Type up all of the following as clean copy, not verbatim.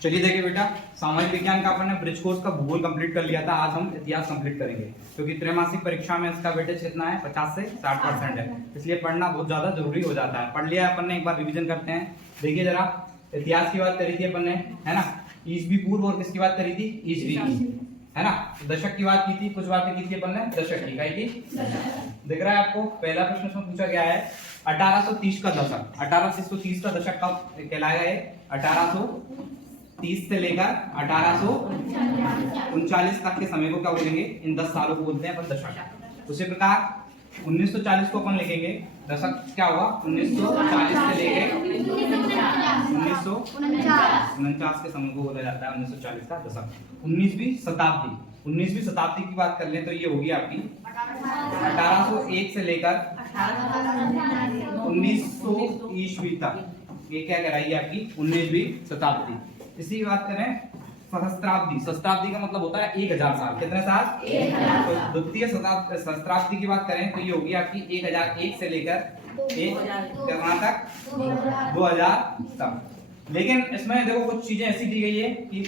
चलिए देखिए बेटा, सामाजिक विज्ञान का अपन ने ब्रिज कोर्स का भूगोल कंप्लीट कर लिया था। आज हम इतिहास कंप्लीट करेंगे क्योंकि त्रैमासिक परीक्षा में इसका वेटेज कितना है, 50 से 60% है, इसलिए पढ़ना बहुत ज्यादा जरूरी हो जाता है। पढ़ लिया अपन ने, एक बार रिवीजन करते हैं। देखिए जरा, इतिहास की बात करी थी अपन ने, है ना, ईसवी पूर्व, और किसकी बात करी थी, ईसवी की, है ना। दशक की बात की थी, कुछ बातें की थी अपन ने दशक की, कही थी। दिख रहा है आपको, पहला प्रश्न इसमें पूछा गया है 1830 का दशक। 1830 का दशक कब कहलाया है, 1830 से लेकर 1839 तक के समय को क्या बोलेंगे, इन 10 सालों को बोलते हैं अपन दशक। उसी प्रकार 1940 को अपन लिखेंगे, दशक क्या हुआ, 1940 से लेकर 1949 के समय को बोला जाता है 1940 का दशक। 19वीं शताब्दी, 19वीं शताब्दी की बात कर लें तो ये होगी आपकी 1801 से लेकर 1900 ईस्वी तक। ये क्या कहलाएगी आपकी 19वीं शताब्दी। इसी की बात करें सहस्त्राब्दी, सहस्त्राब्दी का मतलब होता है 1000 साल। कितने साल, 1000। तो द्वितीय सहस्त्राब्दी की बात करें तो ये होगी आपकी 1001 से लेकर 2000 तक। लेकिन इसमें देखो कुछ चीजें ऐसी दी गई है कि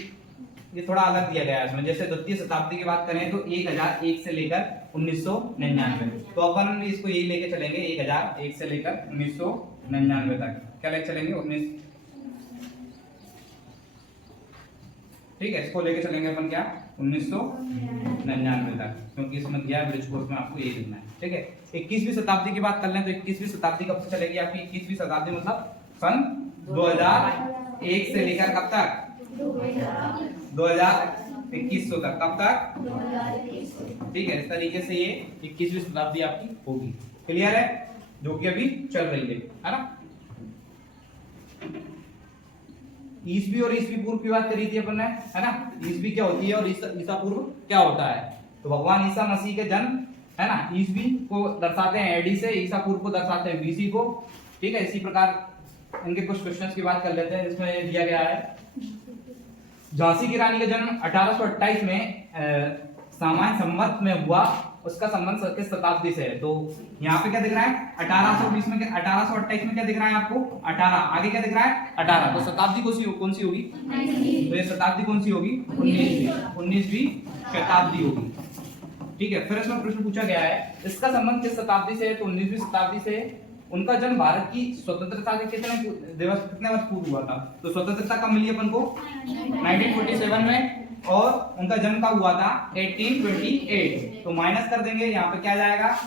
ये थोड़ा अलग दिया गया है इसमें। जैसे द्वितीय शताब्दी की बात करें तो 1001 से लेकर 1999, तो अपन इसको यही लेके चलेंगे 1001 से लेकर 1999 तक। क्या लेके चलेंगे, 19, ठीक है, इसको लेके चलेंगे अपन क्या, 1999 तक, क्योंकि इसमें दिया है ब्रिज कोर्स में आपको यही लिखना है। ठीक है, 21वीं शताब्दी की बात कर लें तो 21वीं शताब्दी कब से चलेगी आपकी, 21वीं शताब्दी मतलब सन 2001 से लेकर कब तक, 2021 तक। कब तक, ठीक है, इस तरीके से ये 21वीं शताब्दी आपकी होगी। क्लियर है, जो कि अभी चल रही है ना। ईसवी और ईसवी पूर्व की बात करी थी अपन ने, है ना। ईसवी क्या होती है और ईसा पूर्व क्या होता है। तो भगवान ईसा मसीह के जन्म, है ना, ईसवी को दर्शाते हैं एडी से, ईसा पूर्व को दर्शाते हैं बीसी को। ठीक है, इसी प्रकार इनके कुछ क्वेश्चंस की बात कर लेते हैं। इसमें दिया गया है झांसी की रानी का जन्म 1828 में सामान्य संवत में हुआ, उसका संबंध किस शताब्दी से है। तो यहाँ पे क्या दिख रहा है, 1820 में, 1828 में क्या दिख रहा है आपको, 18, आगे क्या दिख रहा है 18, तो शताब्दी कौन सी होगी, तो ये शताब्दी कौन सी होगी, 19वीं शताब्दी होगी। ठीक है, फिर इसमें प्रश्न पूछा गया है इसका संबंध किस शताब्दी से है, तो 19वीं शताब्दी से। उनका जन्म भारत की स्वतंत्रता के कितने वर्ष पूर्व हुआ था, तो स्वतंत्रता कब मिली अपन को, 1947 में, और उनका जन्म कब हुआ था, 1828। तो माइनस कर देंगे, यहाँ पे क्या जाएगा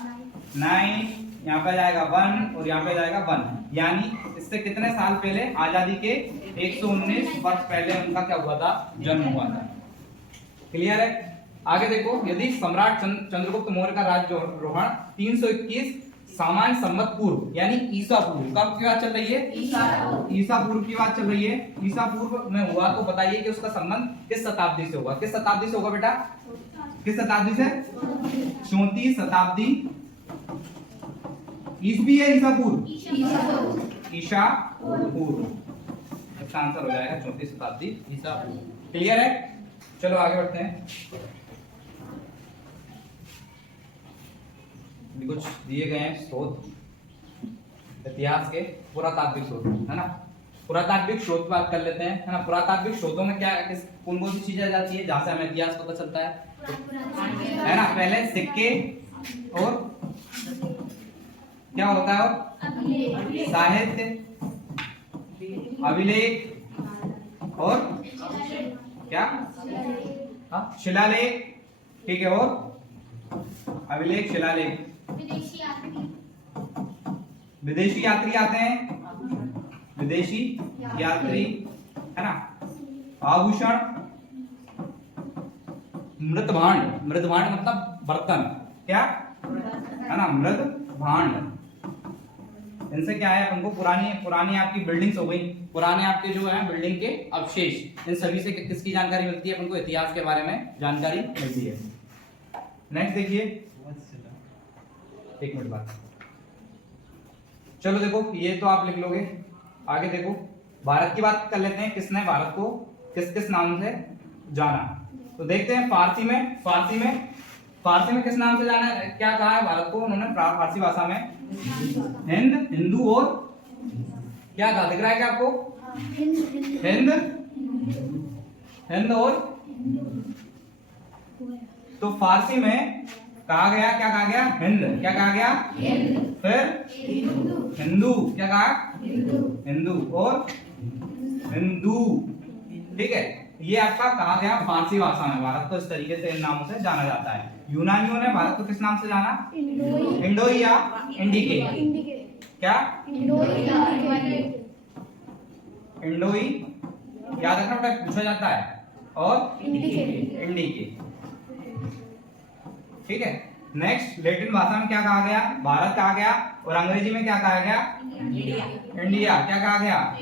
9, यहाँ पे जाएगा 1 और यहाँ पे जाएगा 1, यानी इससे कितने साल पहले, आजादी के 119 वर्ष पहले उनका क्या हुआ था, जन्म हुआ था। क्लियर है। आगे देखो, यदि सम्राट चंद्रगुप्त मौर्य का राज्यारोहण 321 सामान्य संवत पूर्व यानी ईसा पूर्व, कब की बात चल रही है, ईसा पूर्व की बात चल रही है, ईसा पूर्व में हुआ, तो बताइए कि उसका संबंध किस शताब्दी से होगा, किस शताब्दी से होगा बेटा, किस शताब्दी से, 34वीं शताब्दी। ईसवी है ईसा पूर्व, ईसा पूर्व, इसका आंसर हो जाएगा 34वीं शताब्दी ईसा पूर्व। क्लियर है, चलो आगे बढ़ते हैं। कुछ दिए गए हैं स्रोत इतिहास के, पुरातात्विक स्रोत, है ना। पुरातात्विक स्रोत बात कर लेते हैं, है ना। पुरातात्विक स्रोतों में क्या कौन कौन सी चीजें आ जाती है जहां से हमें इतिहास पता चलता है ना। पहले सिक्के, और क्या होता है, और साहित्य, अभिलेख, और क्या, शिलालेख। ठीक है, और अभिलेख, शिलालेख। विदेशी यात्री आते हैं, विदेशी यात्री, है ना। आभूषण, मृत भांड, मृत भांड मतलब बर्तन, क्या, है ना, मृत भांड। इनसे क्या है, अपन को पुरानी आपकी बिल्डिंग्स हो गई, पुराने आपके जो है बिल्डिंग के अवशेष, इन सभी से किसकी जानकारी मिलती है अपन को, इतिहास के बारे में जानकारी मिलती है। नेक्स्ट देखिए, एक मिनट बाद, चलो देखो, ये तो आप लिख लोगे। आगे देखो, भारत की बात कर लेते हैं, किसने भारत को किस किस नाम से जाना। तो देखते हैं, फारसी में किस नाम से जाना है, क्या कहा है भारत को उन्होंने फारसी भाषा में, हिंद, हिंदू, और क्या कहा, दिख रहा है क्या आपको, हिंद, हिंद और तो फारसी में कहा गया, क्या कहा गया? हिंद। क्या कहा गया? हिंद। फिर हिंदू। क्या कहा? हिंदू और हिंदू। ठीक है, ये आपका कहा गया फारसी भाषा में। भारत को इस तरीके से इन नामों से जाना जाता है। यूनानियों ने भारत को किस नाम से जाना? इंडोई या इंडिके? क्या? इंडोई याद रखना बेटा, पूछा जाता है, और इंडिके। ठीक है, नेक्स्ट लैटिन भाषा में क्या कहा गया? भारत कहा गया, और अंग्रेजी में क्या कहा गया? इंडिया। क्या कहा गया?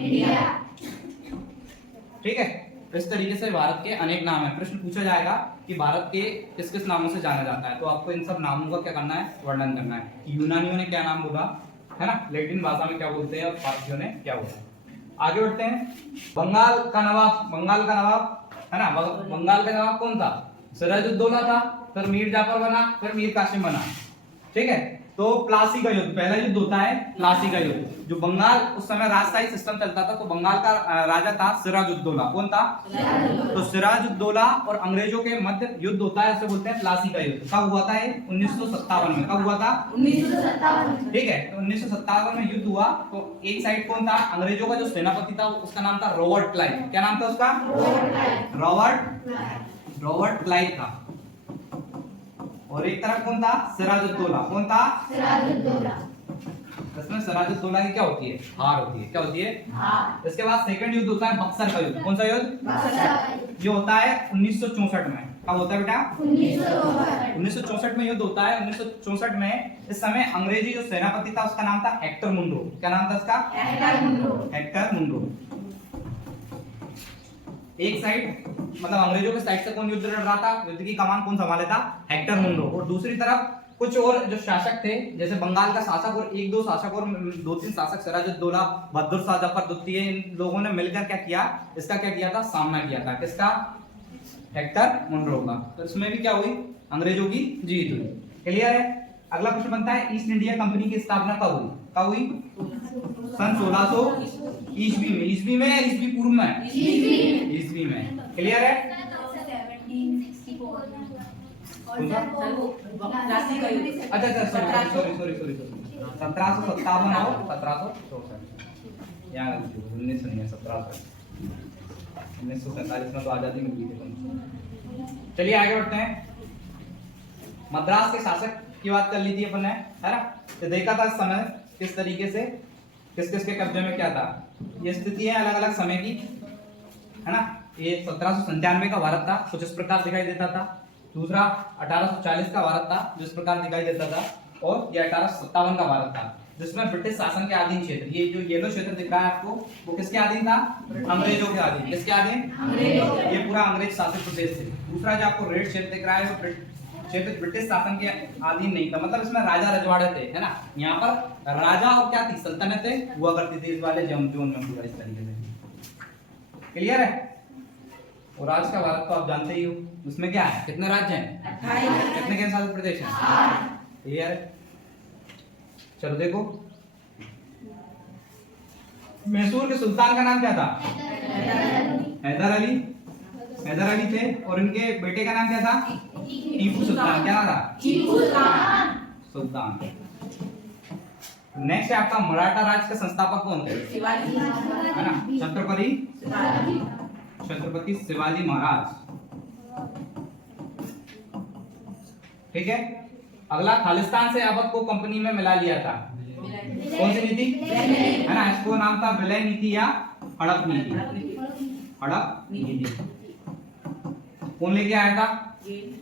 ठीक है, इस तरीके से भारत के अनेक नाम है। प्रश्न पूछा जाएगा कि भारत के किस किस नामों से जाना जाता है, तो आपको इन सब नामों का क्या करना है? वर्णन करना है। यूनानियों ने क्या नाम बोला है ना, लैटिन भाषा में क्या बोलते हैं, और फारसियों ने क्या बोला। आगे बढ़ते हैं। बंगाल का नवाब है ना, बंगाल का नवाब कौन था? सिराजुद्दौला था। फिर मीर जाफर बना, फिर मीर कासिम बना। ठीक है, तो प्लासी का युद्ध, पहला युद्ध होता है प्लासी का युद्ध। जो बंगाल उस समय राजशाही सिस्टम चलता था, तो बंगाल का राजा था सिराजुद्दौला। कौन था? तो सिराजुद्दौला और अंग्रेजों के मध्य युद्ध होता है, उसे बोलते हैं प्लासी का युद्ध। कब हुआ था? 1957 में। कब हुआ था? 1957। ठीक है, तो 1957 में युद्ध हुआ। तो एक साइड कौन था? अंग्रेजों का जो सेनापति था उसका नाम था रॉबर्ट क्लाइव। क्या नाम था उसका? रॉबर्ट क्लाइव था। और एक तरफ कौन था? सिराजुद्दौला। कौन था? सिराजुद्दौला। इसमें सिराजुद्दौला की क्या होती है? हार होती है। क्या होती है? हार। इसके बाद सेकंड युद्ध होता है बक्सर का युद्ध। कौन सा युद्ध? बक्सर। ये होता है 1964 में। कब होता है बेटा? 1964 में युद्ध होता है। 1964 में इस समय अंग्रेजी जो सेनापति था उसका नाम था हेक्टर मुनरो। क्या नाम था उसका? Hector Munro. एक साइड मतलब अंग्रेजों के साइड से कौन युद्ध लड़ रहा था? युद्ध की कमान कौन संभाले था? Hector Munro. और दूसरी तरफ कुछ और जो शासक थे, जैसे बंगाल का शासक और एक दो शासक और दो तीन शासक, सिराजुद्दौला, बहादुर शाह जफर द्वितीय, इन लोगों ने मिलकर क्या किया? इसका क्या किया था? सामना किया था। किसका? हेक्टर मुनरो का। तो इसमें भी क्या हुई? अंग्रेजों की जीत हुई। क्लियर है? अगला प्रश्न बनता है, ईस्ट इंडिया कंपनी की स्थापना कब हुई? कब हुई? सन 1600 ईस्वी में। ईस्वी में या ईस्वी पूर्व में? ईस्वी में। क्लियर है? अच्छा, सॉरी 1757 और 1764। यहाँ 19 नहीं है, 1947 में तो आजादी मिल गई थी। चलिए आगे बढ़ते हैं। मद्रास के शासक की बात कर ली थी अपन ने, है ना। तो देखा था समय किस तरीके से किस किस के कब्जे में क्या था। ये स्थिति है अलग अलग समय की, है ना। ये 1797 का भारत था, कुछ इस प्रकार दिखाई देता था। दूसरा 1840 का भारत था, जिस प्रकार दिखाई देता था। और ये 1857 का भारत था, जिसमें ब्रिटिश शासन के अधीन क्षेत्र, ये जो येलो क्षेत्र दिख रहा है आपको, वो किसके अधीन था? अंग्रेजों के अधीन। किसके अधीन? ये पूरा अंग्रेज शासित प्रदेश थे। दूसरा जो आपको रेड क्षेत्र दिख रहा है, वो क्षेत्र ब्रिटिश शासन के अधीन नहीं था, मतलब इसमें राजा रजवाड़े थे, है ना। यहाँ पर राजा और क्या थी? सल्तनतें हुआ करती थी इस वाले जोन में पूरा इस तरीके से। क्लियर है? और आज का भारत तो आप जानते ही हो, उसमें क्या है? कितने राज्य हैं? 28। कितने केंद्र शासित प्रदेश हैं? 8। क्लियर है? चलो देखो, मैसूर के सुल्तान का नाम क्या था? हैदर अली थे। और इनके बेटे का नाम क्या था? टीपू सुल्तान। क्या नाम था? टीपू सुल्तान। नेक्स्ट है आपका मराठा राज्य के संस्थापक कौन थे? शिवाजी, है ना। छत्रपति शिवाजी महाराज। ठीक है। अगला, खालिस्तान से अवध को कंपनी में मिला लिया था। कौन सी नीति? है ना। इसको नाम था विलय नीति या हड़प नीति। हड़प नीति। कौन लेके आया था?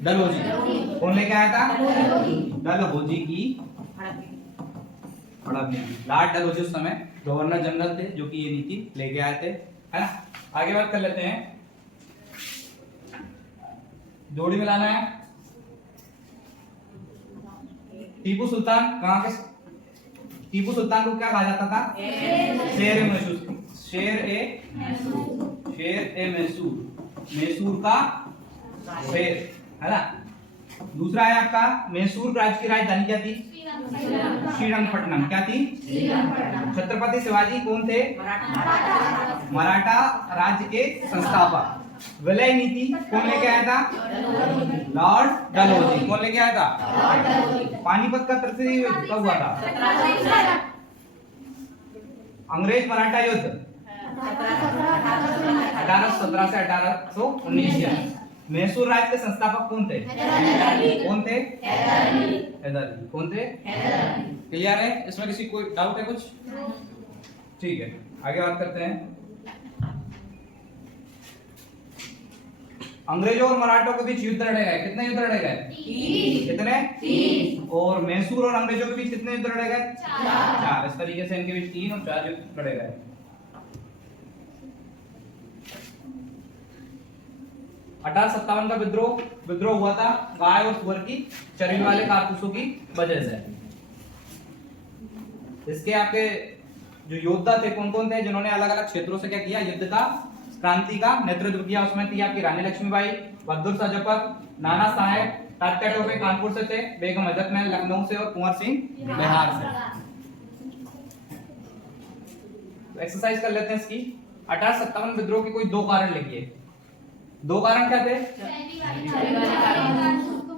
डलहौजी। कौन लेके आया था? डलहौजी की हड़प नीति। लॉर्ड डलहौजी उस समय गवर्नर जनरल थे, जो कि ये नीति लेके आए थे, है ना। आगे बात कर लेते हैं, जोड़ी मिलाना है। टीपू सुल्तान कहाँ के? टीपू सुल्तान को क्या कहा जाता था? शेर ए मैसूर। मैसूर का शेर, है ना। दूसरा है आपका, मैसूर राज्य की राजधानी क्या थी? श्रीरंगपट्टनम। क्या थी? छत्रपति शिवाजी कौन थे? मराठा राज्य के संस्थापक। विलय नीति कौन लेके आया था? लॉर्ड डलहौजी। कौन लेके आया था? पानीपत का तृतीय युद्ध कब हुआ था? अंग्रेज मराठा युद्ध 1817 से 1819। मैसूर राज्य के संस्थापक कौन थे? कौन थे? हैदर अली। कौन थे? क्लियर है? इसमें किसी कोई डाउट है कुछ? ठीक है, आगे बात करते हैं। अंग्रेजों और मराठों के बीच युद्ध लड़े गए। कितने युद्ध लड़े गए? 3। कितने? 3। और मैसूर और अंग्रेजों के बीच कितने युद्ध लड़े गए? 4। इस तरीके से इनके बीच 3 और 4 युद्ध लड़े गए। 1857 का विद्रोह हुआ था गाय और सुअर की चर्बी वाले कारतूसों की वजह से। इसके आपके जो योद्धा थे कौन कौन थे जिन्होंने अलग अलग क्षेत्रों से क्या किया? युद्ध का, क्रांति का नेतृत्व किया। उसमें थी आपकी रानी लक्ष्मीबाई, बहादुर शाह जफर, नाना साहेब, तात्या टोपे कानपुर से थे, बेगम हजरत महल लखनऊ से और कुंवर सिंह बिहार से। एक्सरसाइज कर लेते हैं इसकी। 1857 विद्रोह के कोई 2 कारण लिखिए। 2 कारण क्या थे?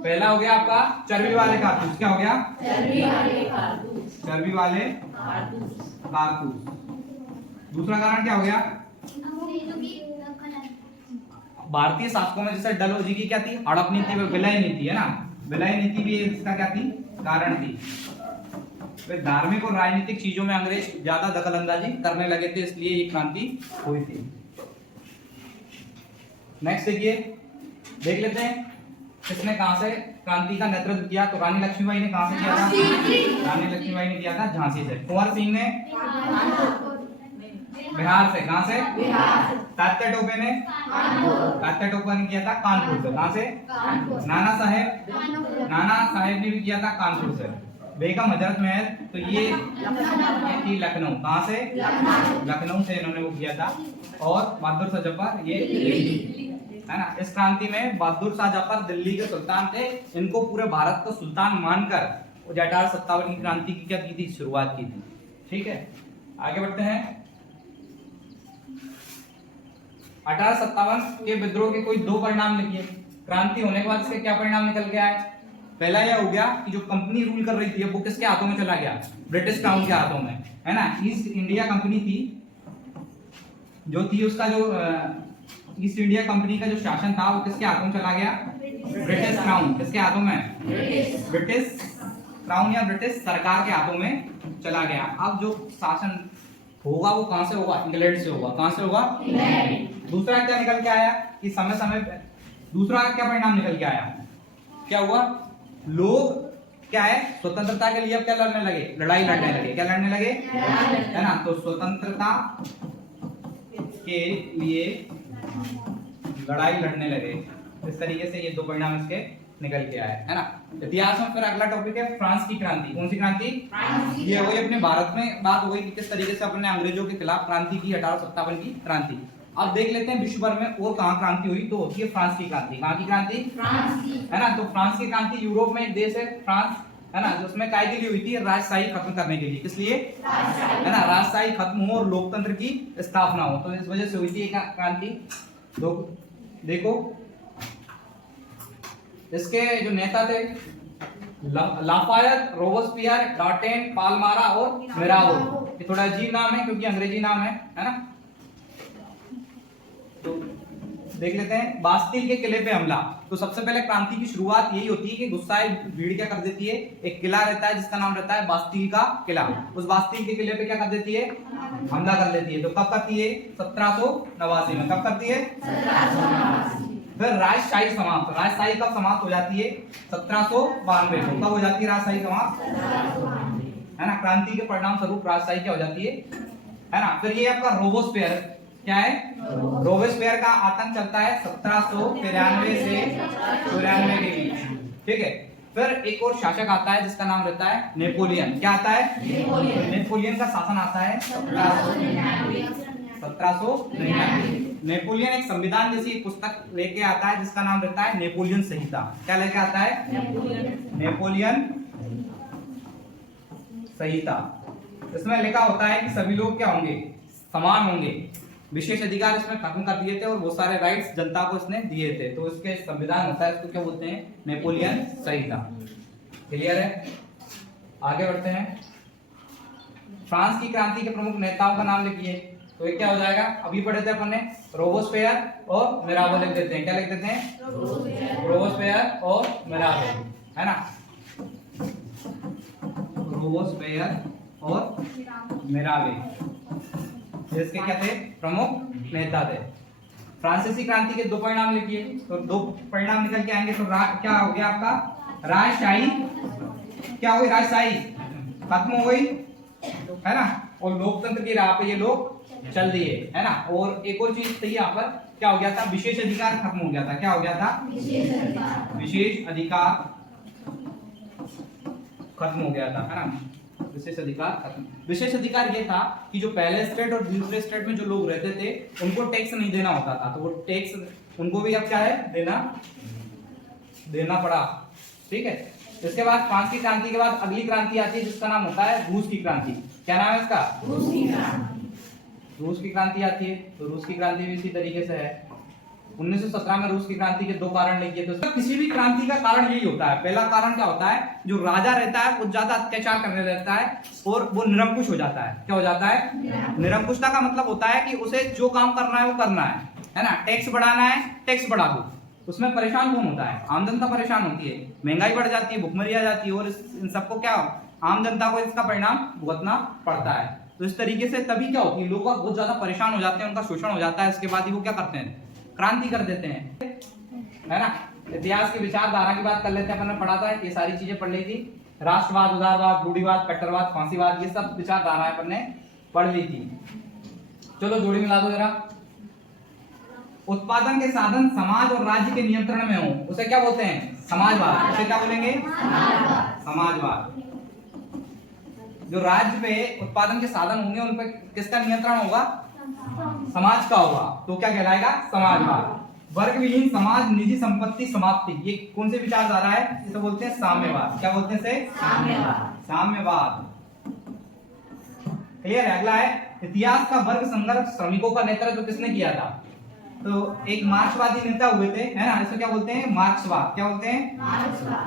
पहला हो गया आपका चर्बी वाले कारतूस। क्या हो गया? चर्बी वाले कारतूस। दूसरा कारण क्या हो गया? भारतीय शासकों में जैसे डलहौजी की क्या थी? हड़प नीति, विलय नीति है ना, विलय नीति भी इसका क्या थी? कारण थी। वे धार्मिक और राजनीतिक चीजों में अंग्रेज ज्यादा दखलंदाजी करने लगे थे, इसलिए ये क्रांति हुई थी। नेक्स्ट देखिए, देख लेते हैं किसने कहां से क्रांति का नेतृत्व किया। तो रानी लक्ष्मीबाई ने कहां से किया था? रानी लक्ष्मीबाई ने किया था झांसी से। कुंवर सिंह ने बिहार से। कहां से? तात्या टोपे ने किया था कानपुर से। कहां से? नाना साहेब ने भी किया था कानपुर से। बेगम हजरत महल तो ये थी लखनऊ। कहां से? लखनऊ से इन्होंने वो किया था। और बहादुर शाह जफर ये दिल्ली, है ना। इस क्रांति में बहादुर शाह जफर दिल्ली के सुल्तान थे। इनको पूरे भारत का सुल्तान मानकर 1857 की क्रांति की क्या की थी? शुरुआत की थी। ठीक है, आगे बढ़ते हैं। 1857 के विद्रोह के कोई 2 परिणाम लिखिए। क्रांति होने के बाद इसके क्या परिणाम निकल के आए? पहला यह हो गया कि जो कंपनी रूल कर रही थी वो किसके हाथों में चला गया? ब्रिटिश क्राउन के हाथों में, है ना। ईस्ट इंडिया कंपनी थी जो थी, उसका जो ईस्ट इंडिया कंपनी का जो शासन था वो किसके हाथों में चला गया? British crown. किसके हाथों में? ब्रिटिश क्राउन या ब्रिटिश सरकार के हाथों में चला गया। अब जो शासन होगा वो कहां से होगा? इंग्लैंड से होगा। कहां से होगा? इंग्लैंड। दूसरा क्या निकल के आया कि समय समय दूसरा क्या परिणाम निकल के आया? क्या हुआ? लोग क्या है? स्वतंत्रता के लिए अब क्या लड़ने लगे? लड़ाई लड़ने लगे। क्या लड़ने लगे? है ना। तो स्वतंत्रता के लिए लड़ाई लड़ने लगे। इस तरीके से ये 2 परिणाम इसके निकल के आए, है ना। इतिहास में फिर अगला टॉपिक है फ्रांस की क्रांति। कौन सी क्रांति? ये वही अपने भारत में बात हो गई कि किस तरीके से अपने अंग्रेजों के खिलाफ क्रांति की 1857 की क्रांति। अब देख लेते हैं विश्व भर में और कहां क्रांति हुई। तो होती है फ्रांस की क्रांति। कहां की क्रांति? फ्रांस की, है ना। तो फ्रांस की क्रांति यूरोप में एक देश है फ्रांस, है ना, जिसमें काय के लिए हुई थी? राजशाही खत्म करने के लिए। किस लिए? है ना, राजशाही खत्म हो और लोकतंत्र की स्थापना हो, तो इस वजह से हुई थी क्रांति। देखो इसके जो नेता थे लाफायत, रोबेस्पियर, डॉटेन, पालमारा और मिराबो। ये थोड़ा अजीब नाम है क्योंकि अंग्रेजी नाम है ना। तो देख लेते हैं बास्तिल के किले पे हमला। तो सबसे पहले क्रांति की शुरुआत यही होती है कि गुस्साए भीड़ क्या कर देती है? एक किला रहता है जिसका नाम रहता है बास्तिल का किला। उस बास्तिल के किले पे क्या कर देती है? हमला कर लेती है। तो कब करती है? 1789 में। कब करती है? 1789। फिर राजशाही समाप्त। राजशाही कब समाप्त हो जाती है? 1792 में। कब हो जाती है राजशाही समाप्त? है ना। क्रांति के परिणाम स्वरूप राजशाही क्या हो जाती है ना। फिर ये आपका रोबेस्पियर क्या है? रोबेस्पियर का आतंक चलता है 1793 से 94 के बीच। ठीक है। फिर एक और शासक आता है जिसका नाम रहता है नेपोलियन। क्या आता है? नेपोलियन का शासन आता है 1799। नेपोलियन एक संविधान जैसी एक पुस्तक लेके आता है जिसका नाम रहता है नेपोलियन संहिता। क्या लेके आता है? नेपोलियन संहिता। इसमें लिखा होता है कि सभी लोग क्या होंगे? समान होंगे, विशेष अधिकार इसमें खत्म कर दिए थे और बहुत सारे राइट्स जनता को इसने दिए थे, तो इसके संविधान होता है, इसको क्या बोलते हैं, नेपोलियन संहिता। क्लियर है? आगे बढ़ते हैं। फ्रांस की क्रांति के प्रमुख नेताओं का नाम लिखिए। तो ये क्या हो जाएगा, अभी पढ़े थे अपन ने, रोबेस्पियर और मिराबो लिख देते हैं। क्या लिख देते हैं? रोबेस्पियर और मिराबो, है ना, रोबेस्पियर और मिराबे, जिसके क्या थे, प्रमुख नेता थे। फ्रांसीसी क्रांति के 2 परिणाम लिखिए। तो 2 परिणाम निकल के आएंगे। तो क्या हो गया आपका, राजशाही, क्या हो गई, राजशाही खत्म हो गई, है ना, और लोकतंत्र की राह पे ये लोग चल दिए, है ना। और एक और चीज थी यहाँ पर, क्या हो गया था, विशेष अधिकार खत्म हो गया था। क्या हो गया था, विशेष अधिकार खत्म हो गया था, है ना, विशेष अधिकार खत्म। विशेष अधिकार ये था कि जो पहले स्टेट और दूसरे स्टेट में जो लोग रहते थे उनको टैक्स नहीं देना होता था, तो वो टैक्स उनको भी अब क्या है, देना पड़ा। ठीक है। इसके बाद फ्रांस की क्रांति के बाद अगली क्रांति आती है जिसका नाम होता है रूस की क्रांति। क्या नाम है इसका, रूस की क्रांति आती है। तो रूस की क्रांति भी इसी तरीके से है। 1917 में रूस की क्रांति के 2 कारण लिखिए। तो किसी भी क्रांति का कारण यही होता है। पहला कारण क्या होता है, जो राजा रहता है वो ज्यादा अत्याचार करने लगता है और वो निरंकुश हो जाता है। क्या हो जाता है, निरंकुशता का मतलब होता है कि उसे जो काम करना है वो करना है ना। टैक्स बढ़ाना है, टैक्स बढ़ा दो। उसमें परेशान कौन होता है, आम जनता परेशान होती है, महंगाई बढ़ जाती है, भुखमरी आ जाती है, और इन सबको क्या, आम जनता को इसका परिणाम भुगतना पड़ता है। तो इस तरीके से तभी क्या होती है, लोग बहुत ज्यादा परेशान हो जाते हैं, उनका शोषण हो जाता है। इसके बाद ही वो क्या करते हैं, क्रांति कर देते हैं, है ना। इतिहास की विचारधारा की बात कर लेते हैं। अपन ने पढ़ा था, ये सारी चीजें पढ़ ली थी। राष्ट्रवाद, उदारवाद, रूढ़िवाद, कट्टरवाद, फांसीवाद, ये सब विचारधाराएं अपन ने पढ़ ली थी। चलो जोड़ी मिला दो जरा। उत्पादन के साधन समाज और राज्य के नियंत्रण में हो, उसे क्या बोलते हैं, समाजवाद। उसे क्या बोलेंगे, समाजवाद। जो राज्य पे उत्पादन के साधन होंगे उन पे किसका नियंत्रण होगा, समाज का होगा, तो क्या कहलाएगा, समाजवाद। वर्ग विहीन समाज, निजी संपत्ति समाप्ति, ये कौन से विचारधारा है, इसे बोलते हैं साम्यवाद। क्या बोलते हैं इसे, साम्यवाद। क्लियर है? अगला है इतिहास का वर्ग संघर्ष, श्रमिकों का नेतृत्व किसने किया था। तो एक मार्क्सवादी नेता हुए थे, है ना, इसको क्या बोलते हैं, मार्क्सवाद। क्या बोलते हैं,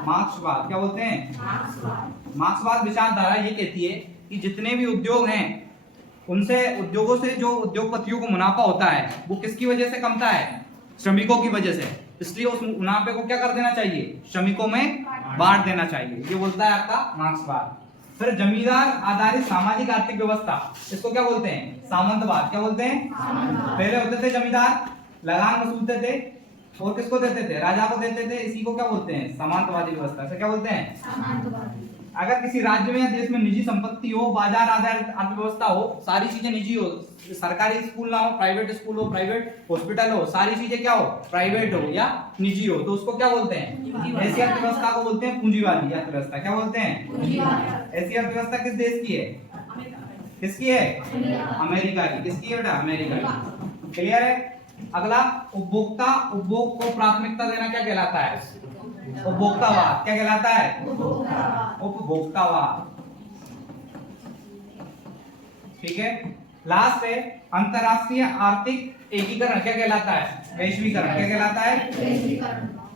मार्क्सवाद। क्या बोलते हैं, मार्क्सवाद विचारधारा ये कहती है कि जितने भी उद्योग हैं उनसे, उद्योगों से जो उद्योगपतियों को मुनाफा होता है वो किसकी वजह से कमता है, श्रमिकों की वजह से। इसलिए उस मुनाफे को क्या कर देना चाहिए, श्रमिकों में बांट देना चाहिए। ये बोलता है आपका मार्क्सवाद। फिर जमींदार आधारित सामाजिक आर्थिक व्यवस्था, इसको क्या बोलते हैं, सामंतवाद। क्या बोलते हैं, पहले होते थे जमींदार, लगान वसूलते थे और किसको देते थे, राजा को देते थे। इसी को क्या बोलते हैं, सामंतवादी व्यवस्था। इसे क्या बोलते हैं, सामंतवादी। अगर किसी राज्य में या देश में निजी संपत्ति हो, बाजार आधारित अर्थव्यवस्था हो, सारी चीजें निजी हो, सरकारी स्कूल ना हो, प्राइवेट स्कूल हो, प्राइवेट हॉस्पिटल हो, सारी चीजें क्या हो, प्राइवेट हो या निजी हो, तो उसको क्या बोलते हैं, ऐसी अर्थव्यवस्था को बोलते हैं पूंजीवादी अर्थव्यवस्था। क्या बोलते हैं, ऐसी अर्थव्यवस्था किस देश की है, किसकी है, अमेरिका की। किसकी है बेटा, अमेरिका की। क्लियर है? अगला उपभोक्ता, उपभोग को प्राथमिकता देना क्या कहलाता है, उपभोक्तावाद। क्या कहलाता है, उपभोक्तावाद। ठीक है। लास्ट है अंतरराष्ट्रीय आर्थिक एकीकरण। क्या कहलाता है, वैश्वीकरण। क्या कहलाता है,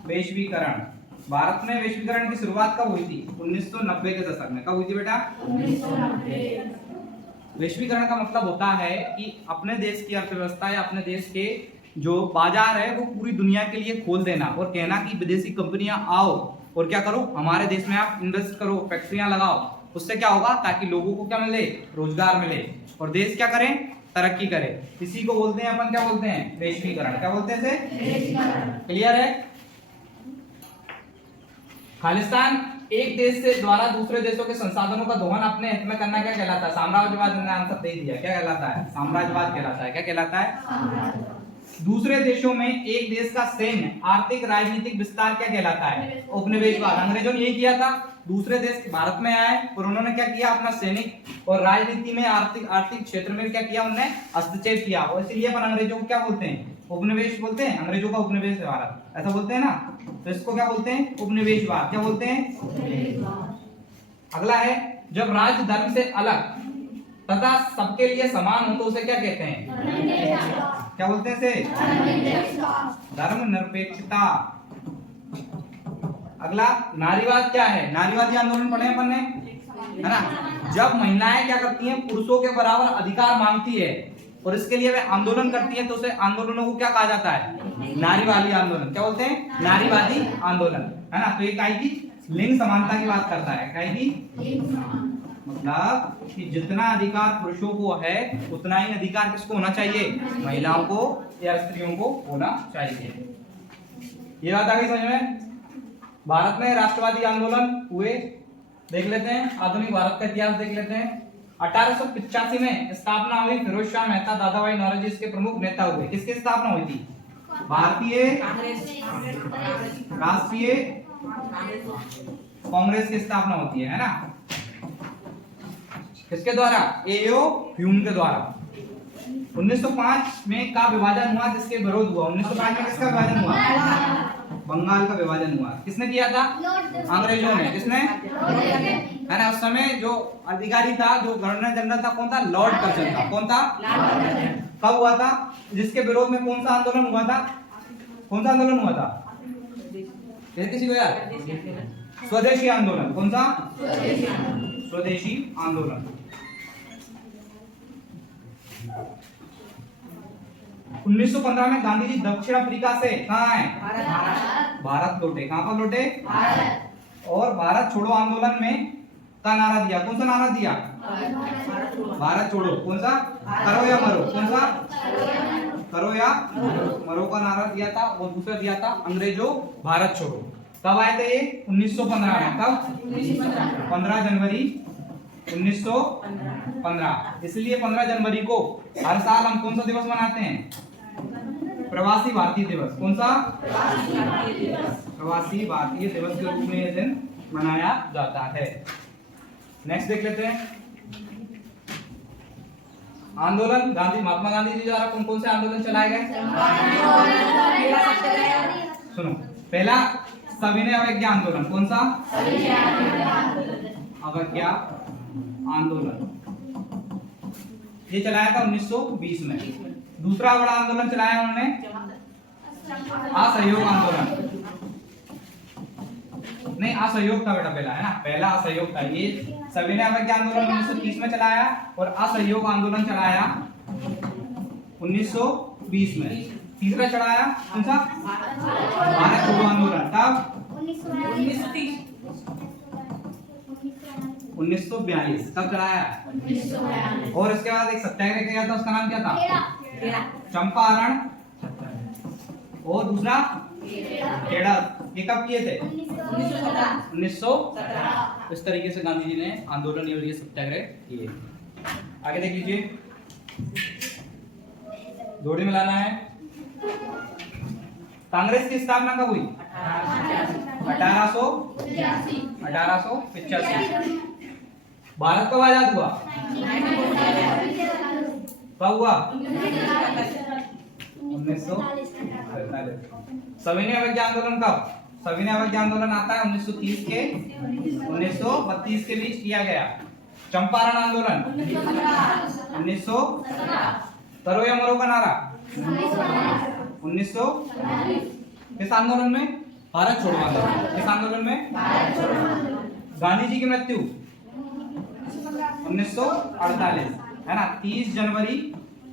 वैश्वीकरण। भारत में वैश्वीकरण की शुरुआत कब हुई थी, 1990 के दशक में। कब हुई थी बेटा, 1990। वैश्वीकरण का मतलब होता है कि अपने देश की अर्थव्यवस्था या अपने देश के जो बाजार है वो पूरी दुनिया के लिए खोल देना और कहना कि विदेशी कंपनियां आओ और क्या करो, हमारे देश में आप इन्वेस्ट करो, फैक्ट्रियां लगाओ। उससे क्या होगा, ताकि लोगों को क्या मिले, रोजगार मिले और देश क्या करें, तरक्की करे। इसी को बोलते हैं अपन, क्या बोलते हैं, वैश्वीकरण। क्या बोलते हैं इसे, क्लियर है? खालिस्तान, एक देश से द्वारा दूसरे देशों के संसाधनों का दोहन अपने हित में करना क्या कहलाता है, साम्राज्यवाद। ने आंसर दे दिया, क्या कहलाता है, साम्राज्यवाद कहलाता है। क्या कहलाता है, दूसरे देशों में एक देश का सैन्य आर्थिक राजनीतिक विस्तार क्या कहलाता है, उपनिवेशवाद। अंग्रेजों ने यही किया था, दूसरे देश भारत में आए और उन्होंने क्या किया, अपना सैनिक और राजनीति में आर्थिक क्षेत्र में क्या किया, उन्होंने हस्तक्षेप किया। और इसलिए अपन अंग्रेजों को क्या बोलते हैं, उपनिवेश बोलते हैं। अंग्रेजों का उपनिवेश है भारत, ऐसा बोलते हैं ना, तो इसको क्या बोलते हैं, उपनिवेशवाद। क्या बोलते हैं, उपनिवेशवाद। अगला है जब राज्य धर्म से अलग तथा सबके लिए समान हो तो उसे क्या कहते हैं? क्या बोलते हैं इसे? धर्मनिरपेक्षता। अगला नारीवाद क्या है? नारीवादी आंदोलन पढ़े अपन ने, है ना? जब महिलाएं क्या करती हैं? पुरुषों के बराबर अधिकार मांगती है और इसके लिए वे आंदोलन करती है, तो उसे आंदोलनों को क्या कहा जाता है? नारीवादी आंदोलन। क्या बोलते हैं? नारीवादी आंदोलन, है ना? तो ये काय की लिंग समानता की बात करता है। काय की मतलब कि जितना अधिकार पुरुषों को है उतना ही अधिकार किसको होना चाहिए? महिलाओं को या स्त्रियों को होना चाहिए। ये बात आ गई समझ में? भारत में राष्ट्रवादी आंदोलन हुए, देख लेते हैं। आधुनिक भारत का इतिहास देख लेते हैं। 1885 में स्थापना हुई। फिरोज शाह मेहता, दादा भाई नौरोजी इसके प्रमुख नेता हुए। किसकी स्थापना हुई थी? भारतीय राष्ट्रीय कांग्रेस की स्थापना होती है ना? किसके द्वारा? एओ ह्यूम के द्वारा। 1905 में का विभाजन हुआ, जिसके विरोध हुआ। 1905 में किसका विभाजन हुआ? बंगाल का विभाजन हुआ। किसने किया था? अंग्रेजों ने। किसने? है ना? उस समय जो अधिकारी था, जो गवर्नर जनरल था, कौन था? लॉर्ड कर्जन था। कौन था? कब हुआ था? जिसके विरोध में कौन सा आंदोलन हुआ था? कौन सा आंदोलन हुआ था? किसी को याद? स्वदेशी आंदोलन। कौन सा? स्वदेशी आंदोलन। 1915 में गांधी जी दक्षिण अफ्रीका से कहाँ आए? भारत लौटे। कहाँ पर लौटे? और भारत छोड़ो आंदोलन में का नारा दिया। कौन सा नारा दिया? भारत छोड़ो। कौन सा? करो या मरो। कौन सा? करो या मरो का नारा दिया था। और दूसरा दिया था अंग्रेजों भारत छोड़ो। कब आए थे ये? 1915 में। कब? 15 जनवरी 1915। इसलिए 15 जनवरी को हर साल हम कौन सा दिवस मनाते हैं? प्रवासी भारतीय दिवस। कौन सा? प्रवासी भारतीय दिवस के रूप में यह दिन मनाया जाता है। नेक्स्ट देख लेते हैं। आंदोलन गांधी, महात्मा गांधी जी द्वारा कौन कौन से आंदोलन चलाए गए? सुनो, पहला सविनय अवज्ञा आंदोलन। कौन सा? अवज्ञा आंदोलन, ये चलाया था 1920 में। दूसरा बड़ा आंदोलन चलाया उन्होंने असहयोग आंदोलन। नहीं, असहयोग था बेटा पहला, है ना? पहला असहयोग था। ये सविनय अवज्ञा आंदोलन 1930 में चलाया और असहयोग आंदोलन चलाया 1920 में। तीसरा चलाया कौन सा? भारत छोड़ो आंदोलन। कब? 1942। कब चलाया? और इसके बाद एक सत्याग्रह किया था, उसका नाम क्या था? चंपारण। और दूसरा खेड़ा। ये कब किए थे? 1917। इस तरीके से गांधी जी ने आंदोलन और ये सत्याग्रह किए। आगे देख लीजिए, जोड़ी मिलाना है। कांग्रेस की स्थापना कब हुई? 1885। भारत कब आजाद हुआ? कब हुआ? 1948। सविनय अवज्ञा आंदोलन कब? सविनय अवज्ञा आंदोलन आता है 1930 के 1932 के बीच किया गया। चंपारण आंदोलन 1917। करो या मरो का नारा 1900। किस आंदोलन में? भारत छोड़ो आंदोलन। किस आंदोलन में? गांधी जी की मृत्यु 1948, है ना? 30 जनवरी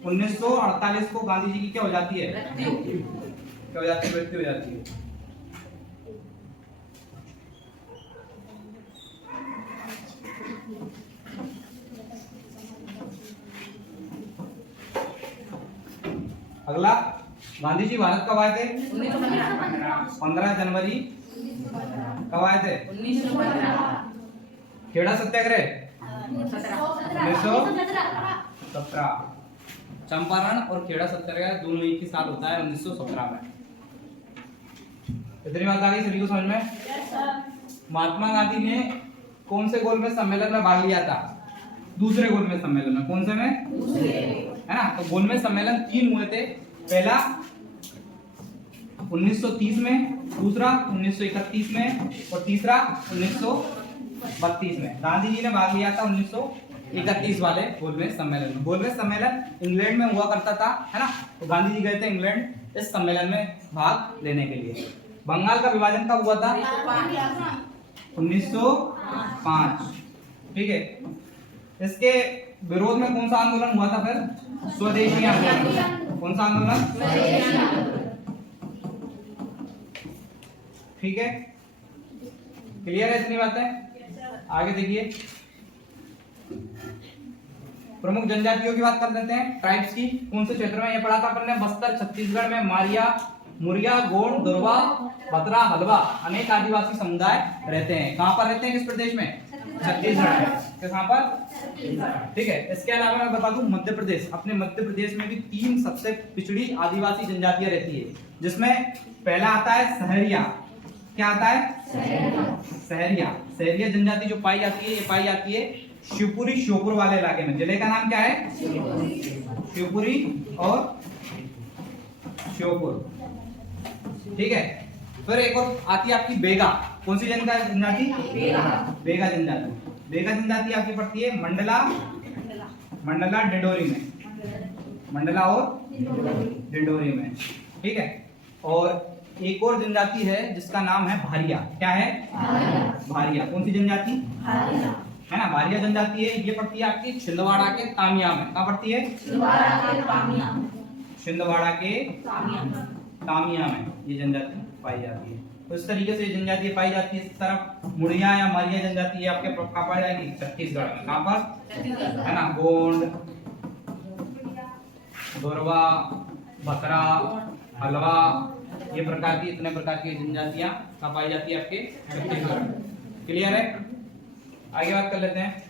1948 को गांधी जी की क्या हो जाती है? क्या हो जाती है? मृत्यु हो जाती है। अगला, गांधी जी भारत कब आए थे? 15 जनवरी। कब आए थे? 1915। खेड़ा सत्याग्रह 1917। चंपारण और खेड़ा सत्याग्रह दोनों एक ही साल होता है 1917 में। इतनी बात आ गई सभी को समझ में? महात्मा गांधी ने कौन से गोलमेज सम्मेलन में भाग लिया था? दूसरे गोलमेज सम्मेलन में। कौन से में? है ना? तो गोलमेज सम्मेलन 3 हुए थे। पहला 1930 में, दूसरा 1931 में और तीसरा 1932 में। गांधी जी ने भाग लिया था 1931 31 वाले गोलमेज सम्मेलन में। गोलमेज सम्मेलन इंग्लैंड में हुआ करता था, है ना। तो गांधी जी गए थे इंग्लैंड इस सम्मेलन में भाग लेने के लिए। बंगाल का विभाजन कब हुआ था? 1905, ठीक है। इसके विरोध में कौन सा आंदोलन हुआ था फिर? स्वदेशी आंदोलन। कौन सा आंदोलन? ठीक है, क्लियर है इतनी बातें? आगे देखिए, प्रमुख जनजातियों की बात कर लेते हैं, ट्राइब्स की। कौन से क्षेत्र में ये पढ़ा था अपन ने? बस्तर छत्तीसगढ़ में मारिया, मुरिया, गोंड, दुर्वा, बतरा, हलवा अनेक आदिवासी समुदाय रहते हैं। कहां पर रहते हैं? किस प्रदेश में? छत्तीसगढ़ में। कहां पर? ठीक है। इसके अलावा मैं बता दूं, मध्य प्रदेश, अपने मध्य प्रदेश में भी 3 सबसे पिछड़ी आदिवासी जनजातियां रहती है, जिसमें पहला आता है सहरिया। क्या आता है? सहरिया। सहरिया जनजाति जो पाई जाती है, ये पाई जाती है शिवपुरी श्योपुर वाले इलाके में। जिले का नाम क्या है? शिवपुरी और श्योपुर, ठीक है। फिर एक और आती है आपकी बेगा। कौन सी जनजाति? बेगा जनजाति। बेगा जनजाति आपकी पड़ती है मंडला डिंडोरी में, मंडला और डिंडोरी में, ठीक है। और एक और जनजाति है जिसका नाम है भारिया। क्या है? भारिया। कौन सी जनजाति? है ना, भारिया जनजाति है। ये पड़ती है आपकी छिंदवाड़ा के तामिया में। कहाँ पड़ती है? छिंदवाड़ा के तामिया में ये जनजाति पाई जाती है। तो इस तरीके से जनजाति पाई जाती है। इस तरफ मुड़िया या मारिया जनजाति है आपके कहाँ पाई जाएगी? छत्तीसगढ़ में। कहाँ पर? है ना, गोंड, दुर्वा, बतरा, हलवा, ये प्रकार की, इतने प्रकार की जनजातियां कहाँ पाई जाती है? आपके छत्तीसगढ़। क्लियर है? आगे बात कर लेते हैं।